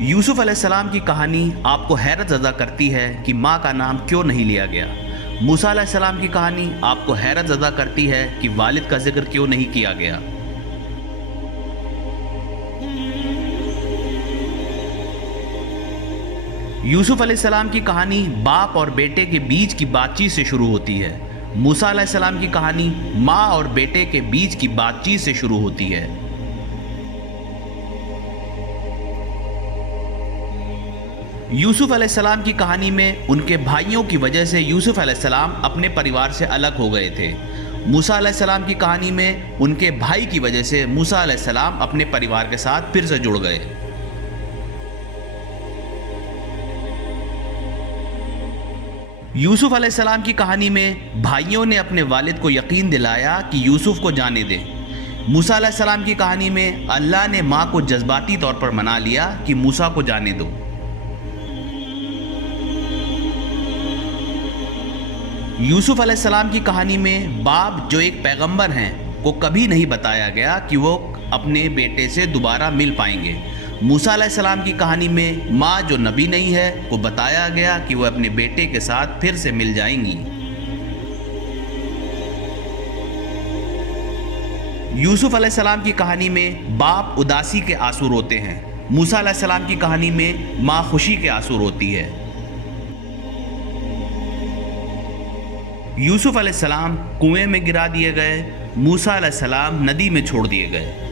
یوسف علیہ السلام کی کہانی آپ کو حیرت زدہ کرتی ہے کہ ماں کا نام کیوں نہیں لیا گیا۔ موسیٰ علیہ السلام کی کہانی آپ کو حیرت زدہ کرتی ہے کہ والد کا ذکر کیوں نہیں کیا گیا۔ یوسف علیہ السلام کی کہانی باپ اور بیٹے کے بیچ کی بات چیت سے شروع ہوتی ہے۔ موسیٰ علیہ السلام کی کہانی ماں اور بیٹے کے بیچ کی بات چیت سے شروع ہوتی ہے۔ یوسف علیہ السلام کی کہانی میں ان کے بھائیوں کی وجہ سے یوسف علیہ السلام اپنے پریوار سے الگ ہو گئے تھے۔ موسیٰ علیہ السلام کی کہانی میں ان کے بھائی کی وجہ سے موسیٰ علیہ السلام اپنے پریوار کے ساتھ پھر سے جڑ گئے۔ یوسف علیہ السلام کی کہانی میں بھائیوں نے اپنے والد کو یقین دلایا کہ یوسف کو جانے دیں۔ موسیٰ علیہ السلام کی کہانی میں اللہ نے ماں کو جذباتی طور پر منا لیا کہ موسیٰ کو جانے دو۔ یوسف علیہ السلام کی کہانی میں باپ جو ایک پیغمبر ہیں کو کبھی نہیں بتایا گیا کہ وہ اپنے بیٹے سے دوبارہ مل پائیں گے۔ موسیٰ علیہ السلام کی کہانی میں ماں جو نبی نہیں ہے کو بتایا گیا کہ وہ اپنے بیٹے کے ساتھ پھر سے مل جائیں گی۔ یوسف علیہ السلام کی کہانی میں باپ اداسی کے آنسو روتے ہیں۔ موسیٰ علیہ السلام کی کہانی میں ماں خوشی کے آنسو روتی ہے۔ یوسف علیہ السلام کنویں میں گرا دیے گئے، موسیٰ علیہ السلام ندی میں چھوڑ دیے گئے۔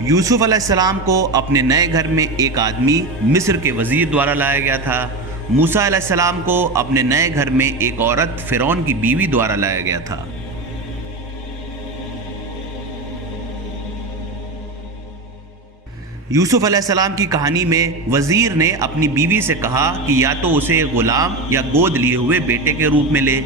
یوسف علیہ السلام کو اپنے نئے گھر میں ایک آدمی مصر کے وزیر دوارا لایا گیا تھا۔ موسیٰ علیہ السلام کو اپنے نئے گھر میں ایک عورت فرعون کی بیوی دوارا لایا گیا تھا۔ یوسف علیہ السلام کی کہانی میں وزیر نے اپنی بیوی سے کہا کہ یا تو اسے غلام یا گود لیے ہوئے بیٹے کے روپ میں لے۔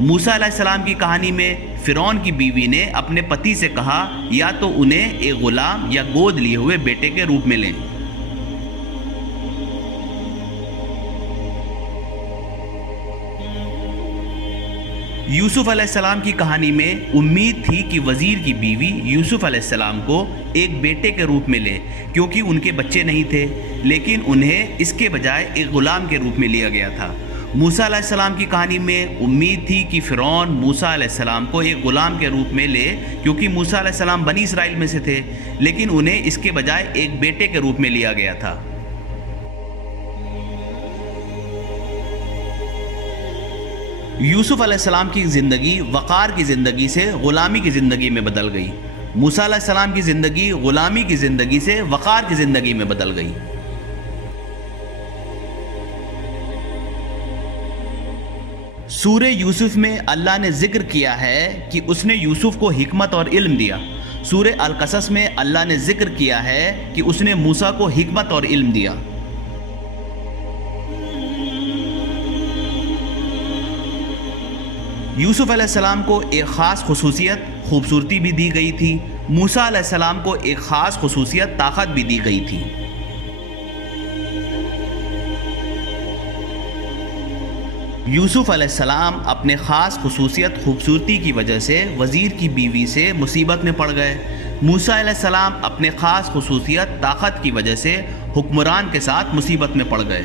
موسیٰ علیہ السلام کی کہانی میں فرعون کی بیوی نے اپنے پتی سے کہا یا تو انہیں ایک غلام یا گود لیے ہوئے بیٹے کے روپ میں لیں۔ یوسف علیہ السلام کی کہانی میں امید تھی کہ وزیر کی بیوی یوسف علیہ السلام کو ایک بیٹے کے روپ میں لے کیونکہ ان کے بچے نہیں تھے، لیکن انہیں اس کے بجائے ایک غلام کے روپ میں لیا گیا تھا۔ موسیٰ علیہ السلام کی کہانی میں امید تھی کہ فرعون موسیٰ علیہ السلام کو ایک غلام کے روپ میں لے کیونکہ موسیٰ علیہ السلام بنی اسرائیل میں سے تھے، لیکن انہیں اس کے بجائے ایک بیٹے کے روپ میں لیا گیا تھا۔ یوسف علیہ السلام کی زندگی وقار کی زندگی سے غلامی کی زندگی میں بدل گئی۔ موسیٰ علیہ السلام کی زندگی غلامی کی زندگی سے وقار کی زندگی میں بدل گئی۔ سورہ یوسف میں اللہ نے ذکر کیا ہے کہ اس نے یوسف کو حکمت اور علم دیا۔ سورہ القصص میں اللہ نے ذکر کیا ہے کہ اس نے موسیٰ کو حکمت اور علم دیا۔ یوسف علیہ السلام کو ایک خاص خصوصیت خوبصورتی بھی دی گئی تھی۔ موسیٰ علیہ السلام کو ایک خاص خصوصیت طاقت بھی دی گئی تھی۔ یوسف علیہ السلام اپنے خاص خصوصیت خوبصورتی کی وجہ سے وزیر کی بیوی سے مصیبت میں پڑ گئے۔ موسیٰ علیہ السلام اپنے خاص خصوصیت طاقت کی وجہ سے حکمران کے ساتھ مصیبت میں پڑ گئے۔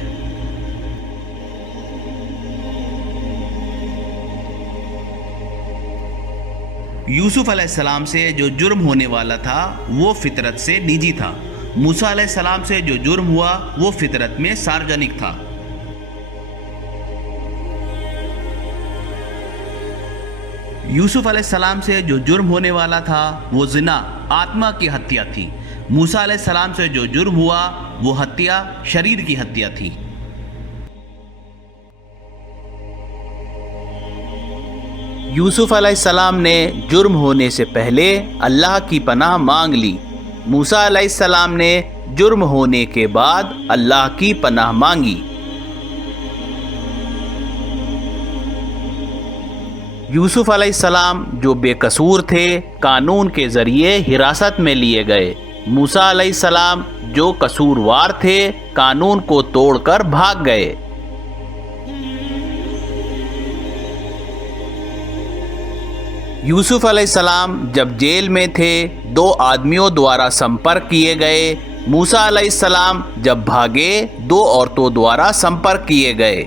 یوسف علیہ السلام سے جو جرم ہونے والا تھا وہ فطرت سے نجی تھا۔ موسیٰ علیہ السلام سے جو جرم ہوا وہ فطرت میں سارجنک تھا۔ یوسف علیہ السلام سے جو جرم ہونے والا تھا وہ زنا آتما کی ہتیا تھی۔ موسیٰ علیہ السلام سے جو جرم ہوا وہ ہتیا شریر کی ہتیا تھی۔ یوسف علیہ السلام نے جرم ہونے سے پہلے اللہ کی پناہ مانگ لی۔ موسیٰ علیہ السلام نے جرم ہونے کے بعد اللہ کی پناہ مانگی۔ یوسف علیہ السلام جو بے قصور تھے قانون کے ذریعے حراست میں لیے گئے۔ موسیٰ علیہ السلام جو قصوروار تھے قانون کو توڑ کر بھاگ گئے۔ یوسف علیہ السلام جب جیل میں تھے 2 آدمیوں دوارا سمپرک کیے گئے۔ موسیٰ علیہ السلام جب بھاگے 2 عورتوں دوارا سمپرک کیے گئے۔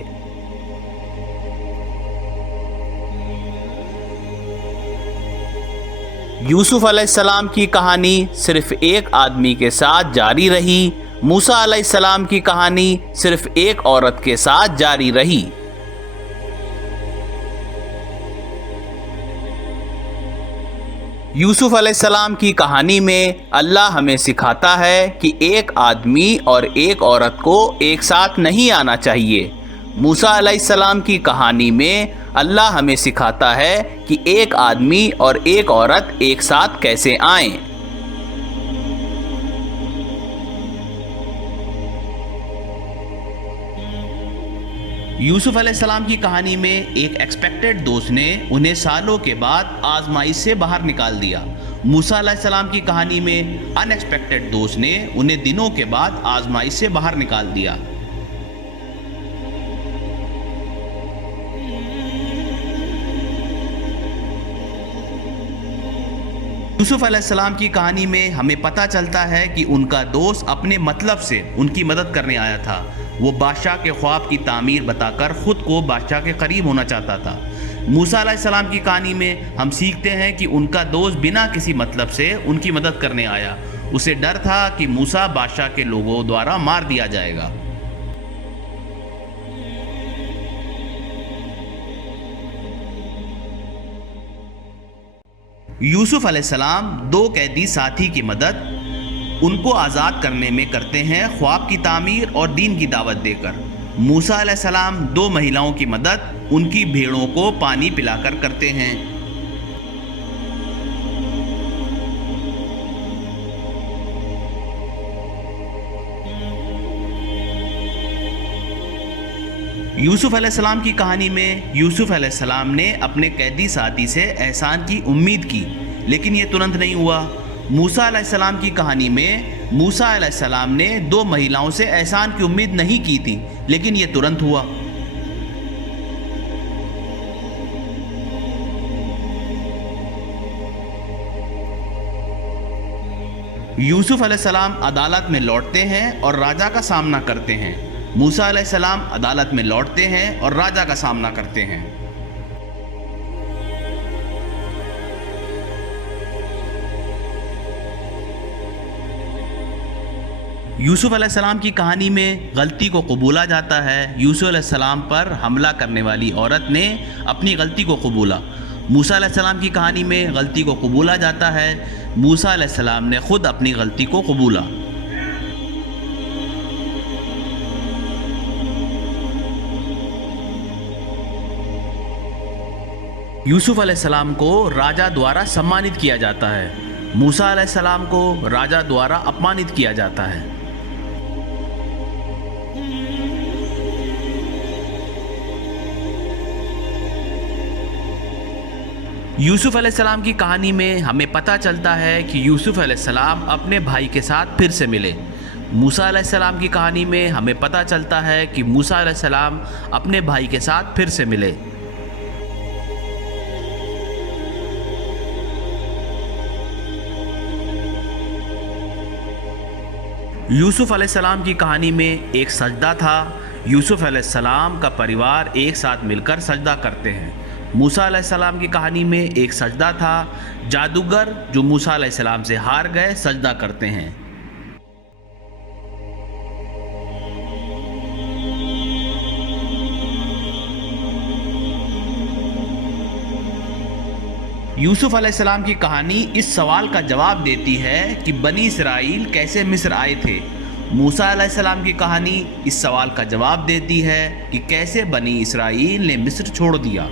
یوسف علیہ السلام کی کہانی صرف ایک آدمی کے ساتھ جاری رہی۔ موسیٰ علیہ السلام کی کہانی صرف ایک عورت کے ساتھ جاری رہی۔ یوسف علیہ السلام کی کہانی میں اللہ ہمیں سکھاتا ہے کہ ایک آدمی اور ایک عورت کو ایک ساتھ نہیں آنا چاہیے۔ موسیٰ علیہ السلام کی کہانی میں اللہ ہمیں سکھاتا ہے کہ ایک آدمی اور ایک عورت ایک ساتھ کیسے آئیں۔ یوسف علیہ السلام کی کہانی میں ایک ایکسپیکٹڈ دوست نے انہیں سالوں کے بعد آزمائش سے باہر نکال دیا۔ موسیٰ علیہ السلام کی کہانی میں ان ایکسپیکٹڈ دوست نے انہیں دنوں کے بعد آزمائش سے باہر نکال دیا۔ یوسف علیہ السلام کی کہانی میں ہمیں پتہ چلتا ہے کہ ان کا دوست اپنے مطلب سے ان کی مدد کرنے آیا تھا۔ وہ بادشاہ کے خواب کی تعمیر بتا کر خود کو بادشاہ کے قریب ہونا چاہتا تھا۔ موسیٰ علیہ السلام کی کہانی میں ہم سیکھتے ہیں کہ ان کا دوست بنا کسی مطلب سے ان کی مدد کرنے آیا۔ اسے ڈر تھا کہ موسیٰ بادشاہ کے لوگوں دوارا مار دیا جائے گا۔ یوسف علیہ السلام 2 قیدی ساتھی کی مدد ان کو آزاد کرنے میں کرتے ہیں، خواب کی تعمیر اور دین کی دعوت دے کر۔ موسیٰ علیہ السلام 2 مہیلاؤں کی مدد ان کی بھیڑوں کو پانی پلا کر کرتے ہیں۔ یوسف علیہ السلام کی کہانی میں یوسف علیہ السلام نے اپنے قیدی ساتھی سے احسان کی امید کی، لیکن یہ ترنت نہیں ہوا۔ موسیٰ علیہ السلام کی کہانی میں موسیٰ علیہ السلام نے 2 مہیلاؤں سے احسان کی امید نہیں کی تھی، لیکن یہ ترنت ہوا۔ یوسف علیہ السلام عدالت میں لوٹتے ہیں اور راجا کا سامنا کرتے ہیں۔ موسیٰ علیہ السلام عدالت میں لوٹتے ہیں اور راجا کا سامنا کرتے ہیں۔ یوسف علیہ السلام کی کہانی میں غلطی کو قبولا جاتا ہے۔ یوسف علیہ السلام پر حملہ کرنے والی عورت نے اپنی غلطی کو قبولا۔ موسیٰ علیہ السلام کی کہانی میں غلطی کو قبولا جاتا ہے۔ موسیٰ علیہ السلام نے خود اپنی غلطی کو قبولا۔ یوسف علیہ السلام کو راجا دوارا سمانت کیا جاتا ہے۔ موسیٰ علیہ السلام کو راجا دوارا اپمانت کیا جاتا ہے۔ یوسف علیہ السلام کی کہانی میں ہمیں پتہ چلتا ہے کہ یوسف علیہ السلام اپنے بھائی کے ساتھ پھر سے ملے۔ موسیٰ علیہ السلام کی کہانی میں ہمیں پتہ چلتا ہے کہ موسیٰ علیہ السلام اپنے بھائی کے ساتھ پھر سے ملے۔ یوسف علیہ السلام کی کہانی میں ایک سجدہ تھا۔ یوسف علیہ السلام کا پریوار ایک ساتھ مل کر سجدہ کرتے ہیں۔ موسیٰ علیہ السلام کی کہانی میں ایک سجدہ تھا۔ جادوگر جو موسیٰ علیہ السلام سے ہار گئے سجدہ کرتے ہیں۔ یوسف علیہ السلام کی کہانی اس سوال کا جواب دیتی ہے کہ بنی اسرائیل کیسے مصر آئے تھے۔ موسیٰ علیہ السلام کی کہانی اس سوال کا جواب دیتی ہے کہ کیسے بنی اسرائیل نے مصر چھوڑ دیا۔